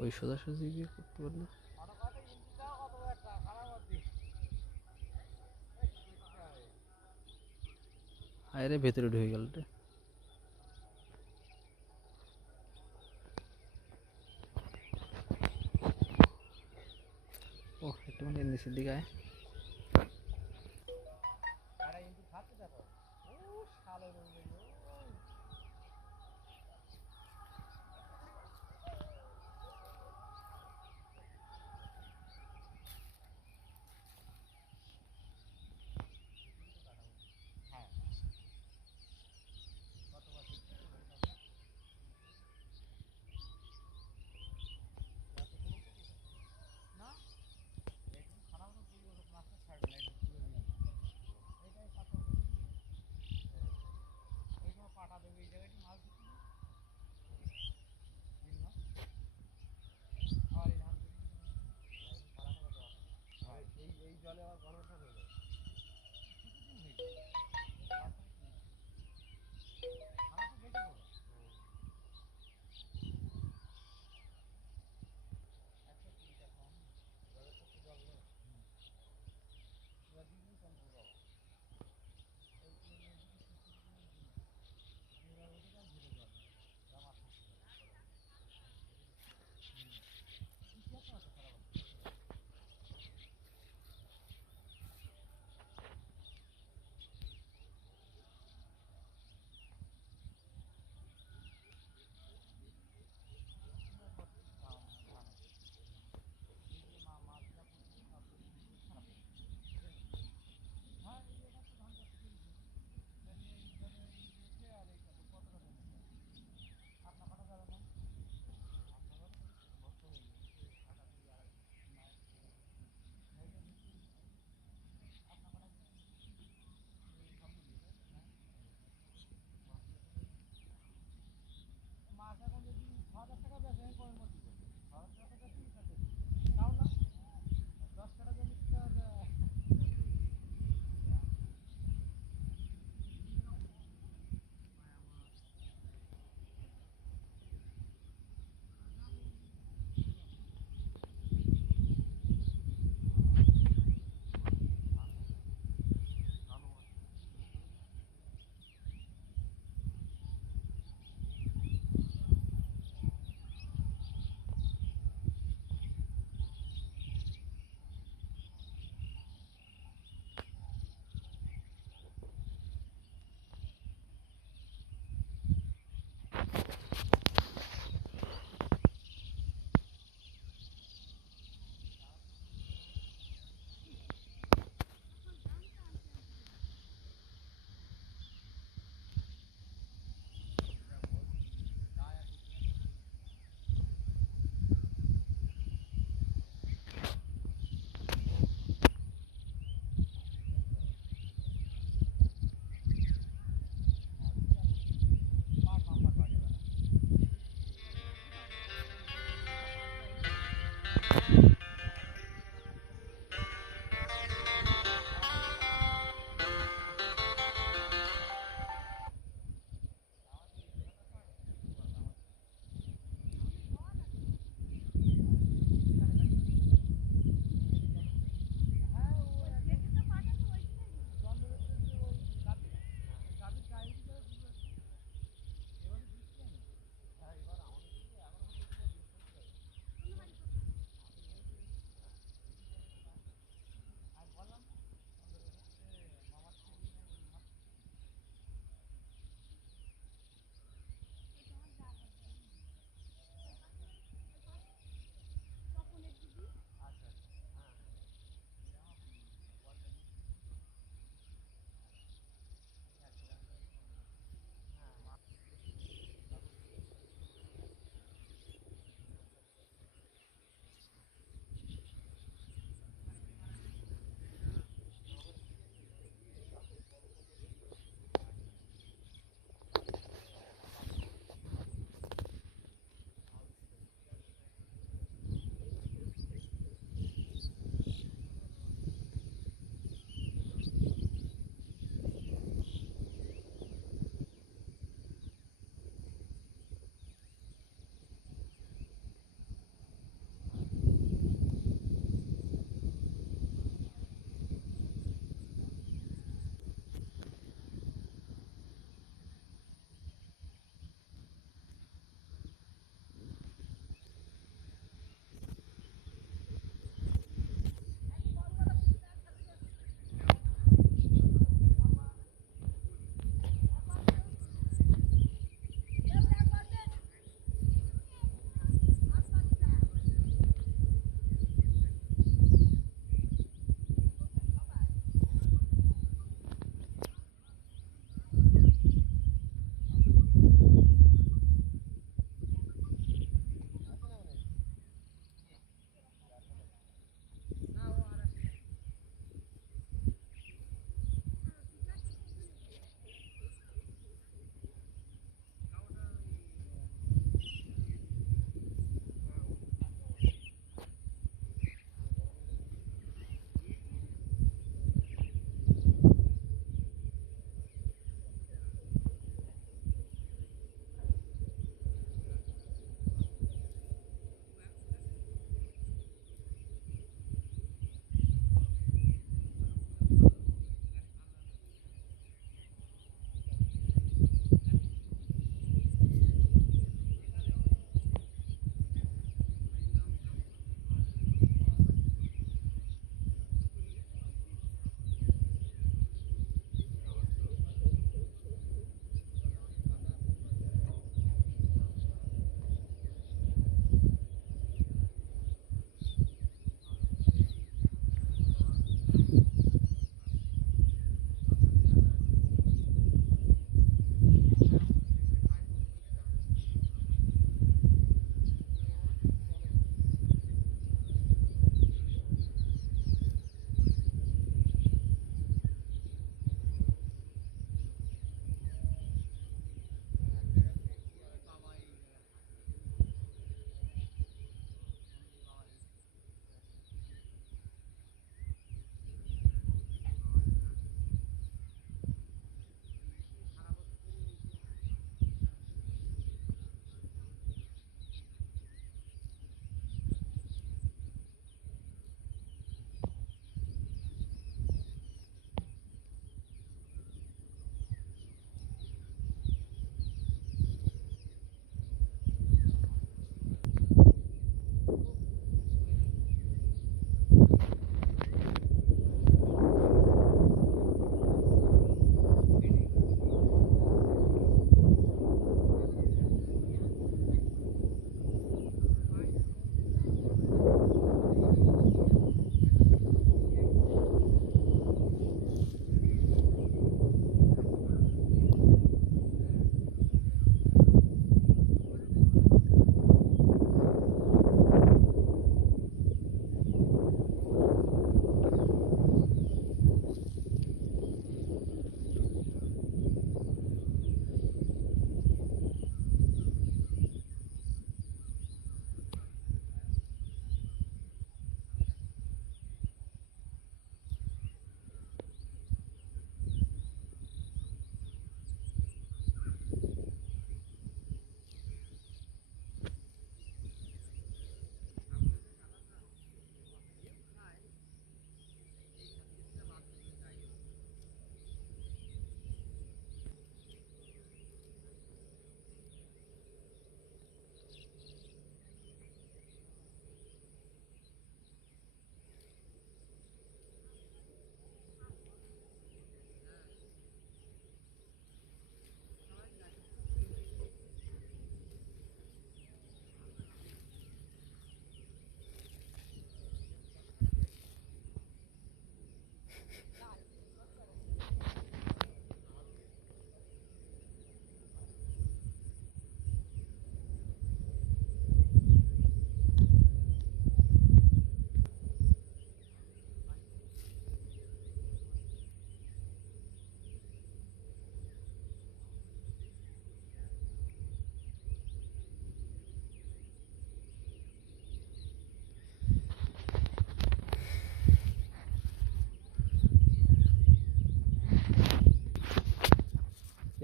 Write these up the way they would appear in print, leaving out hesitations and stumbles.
ওই সোজাসুজি গিয়ে করতে পারলে। আরে ভেতরে ঢুকে গেল রে। ও একটু মানে নিচের দিকে আয়।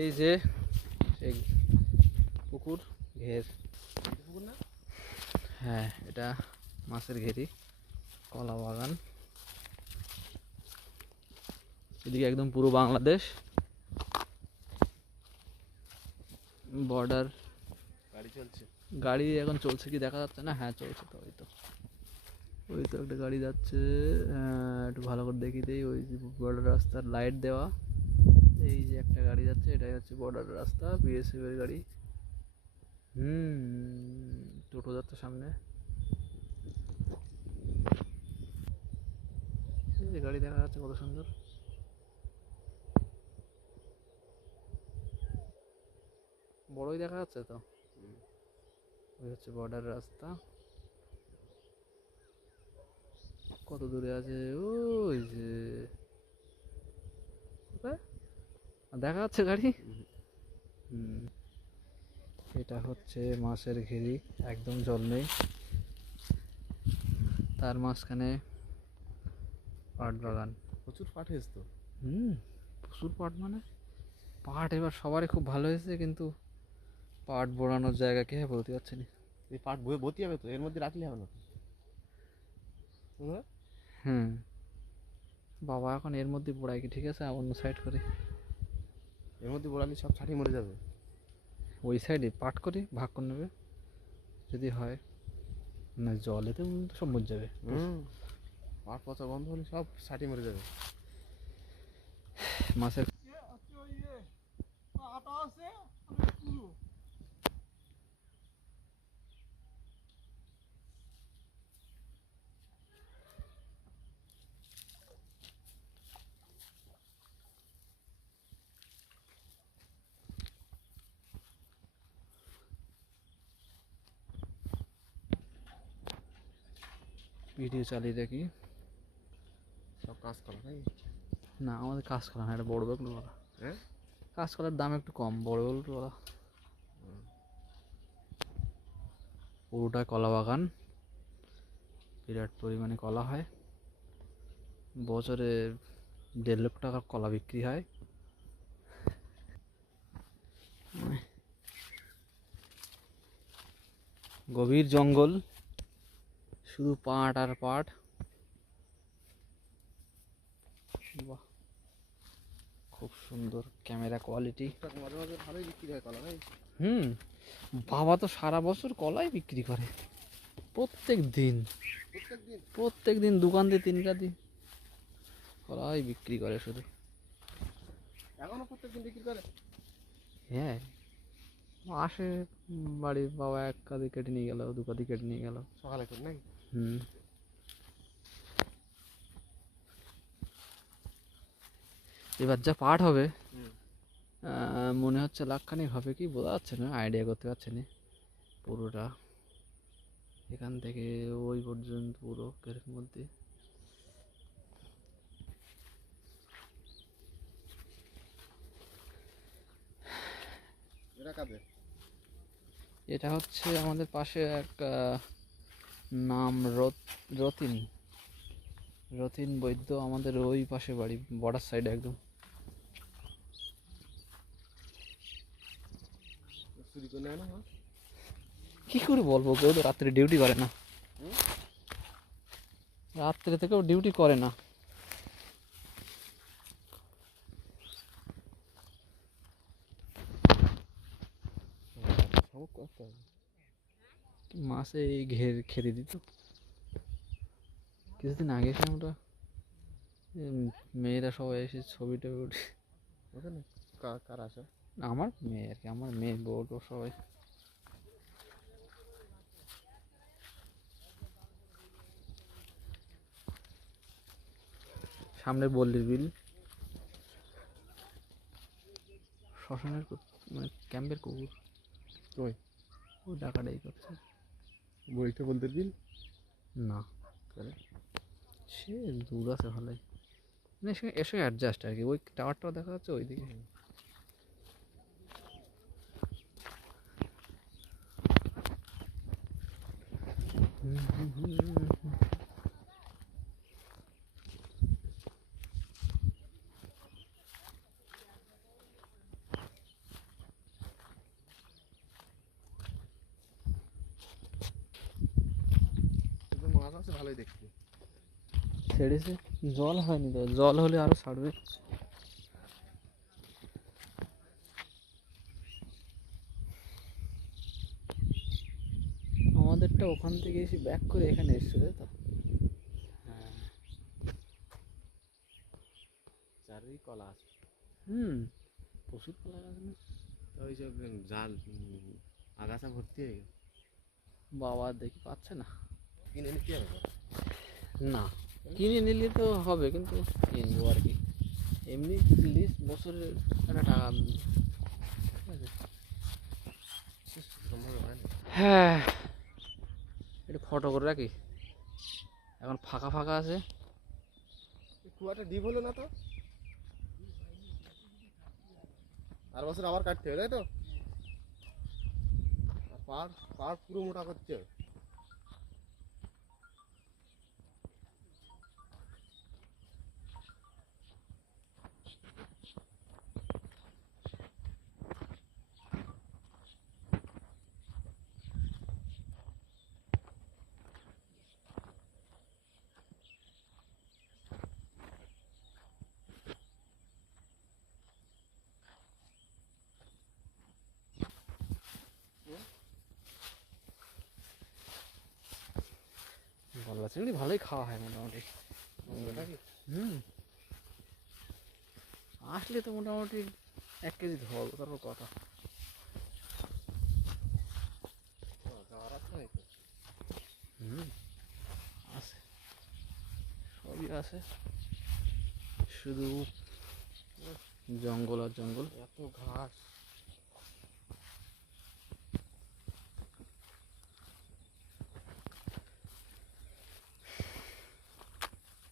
এই যে সেই পুকুর ঘের, পুকুর না? হ্যাঁ এটা মাছের ঘেরি, কলা বাগান, এদিকে একদম পুরো বাংলাদেশ বর্ডার। গাড়ি চলছে। গাড়ি এখন চলছে কি দেখা যাচ্ছে না, হ্যাঁ চলছে তো, ওই তো একটা গাড়ি যাচ্ছে, একটু ভালো করে দেখি দেই, ওই বর্ডার রাস্তার লাইট দেওয়া, এই যে একটা গাড়ি যাচ্ছে, এটাই হচ্ছে বর্ডার রাস্তা, বিএসএফ এর গাড়ি। টোটো যাচ্ছে সামনে, এই যে গাড়ি দেখা যাচ্ছে কত সুন্দর। বড়ই দেখা যাচ্ছে তো, ওই হচ্ছে বর্ডার রাস্তা। কত দূরে আছে ওই যে, কোথায় দেখা যাচ্ছে গাড়ি। এটা হচ্ছে মাছের ঘেরি, একদম জল নেই, তার মাঝখানে পাট বাগান। প্রচুর পাট হয়েছে তো। প্রচুর পাট, মানে পাট এবার সবারই খুব ভালো হয়েছে, কিন্তু পাট বোড়ানোর জায়গা কে বলতে পারছি না। এই পাট ভর্তি হবে তো, এর মধ্যে রাখলে হবে না তো। বাবা এখন এর মধ্যে বোড়াই কি ঠিক আছে, অন্য সাইড করে, এর মধ্যে বোড়ালে সব ছাটি মরে যাবে। ওই সাইডে পাট করে ভাগ করে নেবে যদি হয়, না জলেতে সব মরে যাবে। পাট পচা গন্ধ হলে সব ছাটি মরে যাবে। মাছের ভিডিও চালিয়ে রাখি। সব কাজ করা নাকি? না আমাদের কাজ করা না, এটা বড় বেগুলো করা। হ্যাঁ, কাজ করার দাম একটু কম, বড় বেগুলো করা। পুরোটা কলা বাগান, বিরাট পরিমাণে কলা হয়, বছরে 1.5 লক্ষ টাকার কলা বিক্রি হয়। গভীর জঙ্গল, শুধু পাট আর পাট। বাহ, খুব সুন্দর ক্যামেরা কোয়ালিটি। মাঝে মাঝে ভালোই বিক্রি হয় কলা ভাই। বাবা তো সারা বছর কলাই বিক্রি করে, প্রত্যেক দিন দোকান দিয়ে 3 দিন কলাই বিক্রি করে শুধু। এখনো প্রত্যেকদিন বিক্রি করে? হ্যাঁ, আসে বাড়ির বাবা 1 কাঁদি কেটে নিয়ে গেল, 2 কাঁদি কেটে নিয়ে গেল সকালে করে নাকি? এবার যা পাঠ হবে মনে হচ্ছে লাখখানিক হবে, কি বোঝা যাচ্ছে না, আইডিয়া করতে পারছি না। পুরোটা এখান থেকে ওই পর্যন্ত পুরো ঘেরের মধ্যে। এটা হচ্ছে আমাদের পাশে এক নাম রতিন রতিন বৈদ্য, আমাদের ওই পাশে বাড়ি, বর্ডার সাইডে একদম। চুরি করে নেয় না? কি করে বলবো, কেউ তো রাত্রে ডিউটি করে না, রাত্রে থেকেও ডিউটি করে না। মাসে এই ঘের খেতে দিত কিছুদিন আগে, এসে আমরা মেয়েরা সবাই এসে ছবি টবি উঠে, ওখানে কার আসা? আমার মেয়ে আর কি, আমার মেয়ে বউ তো সবাই। সামনে বললির বিল, শ্মশানের মানে ক্যাম্পের কুকুর, ওই ও ডাকাডাকি করছে। বইটা বলতে বিল না, সে দূর আছে ভালোই, মানে এসে অ্যাডজাস্ট আর কি, ওই টাওয়ারটা দেখা যাচ্ছে ওইদিকে। আছে ভালোই দেখতে। ছেড়েছে, জল হয়নি তো, জল হলে আরো ছাড়বে। আমাদেরটা ওখান থেকে এসে ব্যাক করে এখানে এসছে, তাই তো? হ্যাঁ, চারই কলা আছে। প্রচুর কলা গাছ না? তো ওই যে জাল আগাছা ভর্তি হয়ে গেছে। বাবা দেখি পাচ্ছে না। কিনে নিতে হবে তো। না, কিনে নিলে তো হবে, কিন্তু কিনবো আর কি, এমনি লিস্ট বছরের একটা টাকা। ঠিক আছে, সম্ভব হয় না। হ্যাঁ, একটু ফটো করে রাখি, এখন ফাঁকা ফাঁকা আছে। এই কুয়াটা ডিপ হলো না তো, আর বছর আবার কাটতে হবে তাই তো। আর পাড় পাড় পুরো মোটা করতে হবে। গলদা চিংড়ি ভালোই খাওয়া হয় মোটামুটি। ওটা কি হুম, আসলে তো মোটামুটি 1 কেজি ধরবো, তারপর কথা। যাওয়ার আছে নাকি? হুম, আছে, সবই আছে, শুধু জঙ্গল আর জঙ্গল। এত ঘাস।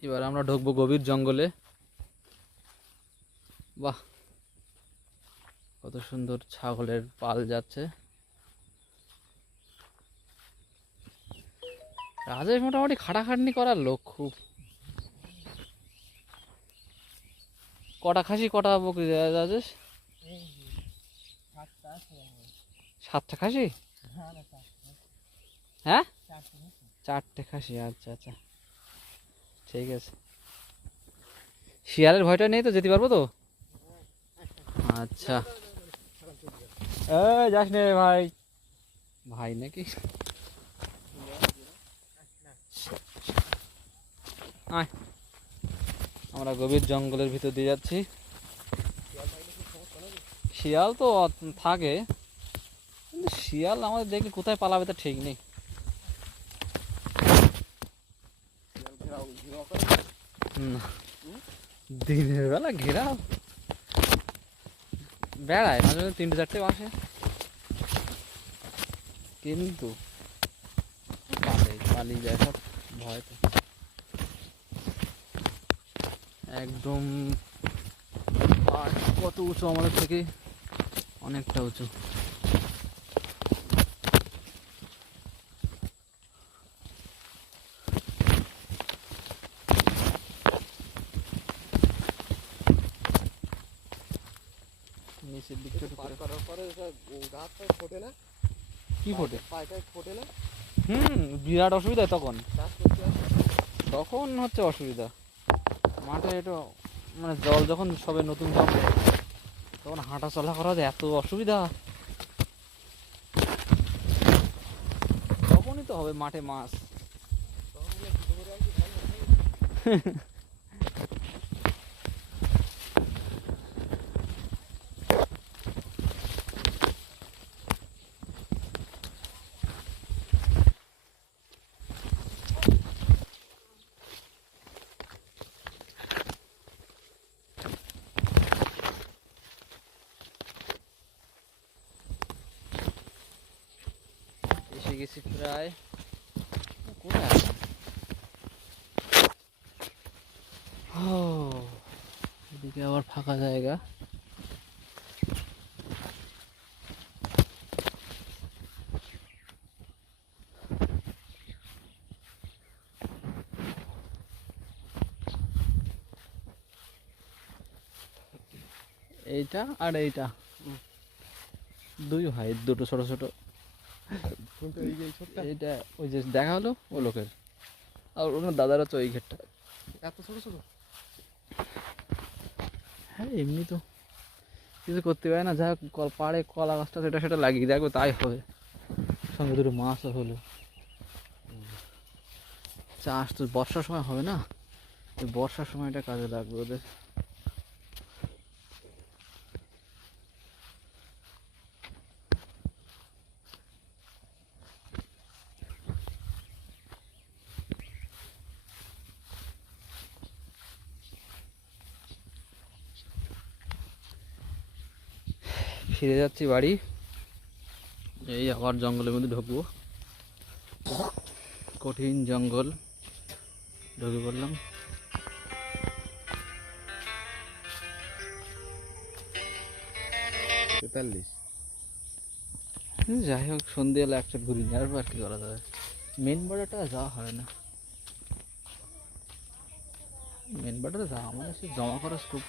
এবার আমরা ঢুকবো গভীর জঙ্গলে। বাহ, কত সুন্দর ছাগলের পাল যাচ্ছে। রাজেশ মোটামুটি খাটাখাটনি করার লোক খুব। কটা খাসি কটা বকরি রাজেশ? 7টা খাসি? হ্যাঁ, 4টে খাসি, আচ্ছা আচ্ছা, ঠিক আছে। শিয়ালের ভয়টা নেই তো, যেতে পারবো তো? আচ্ছা, যাস নে ভাই। ভাই নাকি? আয়, আমরা গভীর জঙ্গলের ভিতর দিয়ে যাচ্ছি। শিয়াল তো থাকে, কিন্তু শিয়াল আমাদের দেখলে কোথায় পালাবে তা ঠিক নেই। না, দিনের বেলা ঘেরাও বেড়ায়, মাঝে মাঝে 3টে 4টে আসে, কিন্তু পালিয়ে যায় সব ভয়তে। একদম আর কত উঁচু আমাদের থেকে, অনেকটা উঁচু। নিচের দিকটা একটু পার করার পরে গাছ ফোটে না, কি ফোটে? পায়টায় ফোটে না, বিরাট অসুবিধা তখন। চাষ করতে হয়। তখন হচ্ছে অসুবিধা মাঠে, এটা মানে জল যখন সবে নতুন জন্মে, তখন হাঁটা চলা করা এত অসুবিধা। তখনই তো হবে মাঠে মাছ। তখন মনে হয় দুটো করে আর কি ভালো হয়। এসে গেছি প্রায়। কোথায় আসলাম? এদিকে আবার ফাঁকা জায়গা। এইটা আর এইটা, দুই ভাই, দুটো ছোট ছোট। কিন্তু এই যে এই ছোটটা এইটা ওই যে দেখা হলো ও লোকের, আর ওখানে দাদার হচ্ছে ওই ঘেরটা। এত ছোট ছোট হ্যাঁ এমনি তো কিছু করতে পারে না, যা হোক পাড়ে কলা গাছটা সেটা সেটা লাগিয়ে দেখবে তাই হবে, সঙ্গে দুটো মাছও হলো। চাষ তো বর্ষার সময় হবে না, এই বর্ষার সময়টা কাজে লাগবে ওদের। ফিরে যাচ্ছি বাড়ি, এই আবার জঙ্গলের মধ্যে ঢুকবো, কঠিন জঙ্গল ঢুকে পড়লাম। 43। যাই হোক সন্ধ্যেবেলা একটা ঘুরি নিয়ে আসবো, আর কি করা যাবে। মেন বাজারটা যাওয়া হয় না, মেন বাজারে যাওয়া মানে সে জমা খরচ খুব